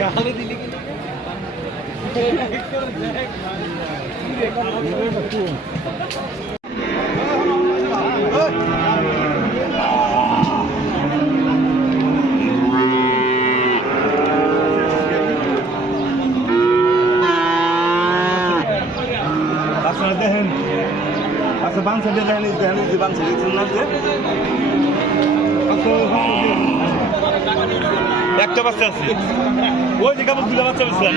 গালে দিলি কি আপনারা দেখেন আচ্ছা বাংলা দেখেন যে বাংলা দেখছেন না যে একটা বাচ্চা আছে ওই যে কেমন দুটা বাচ্চা আছে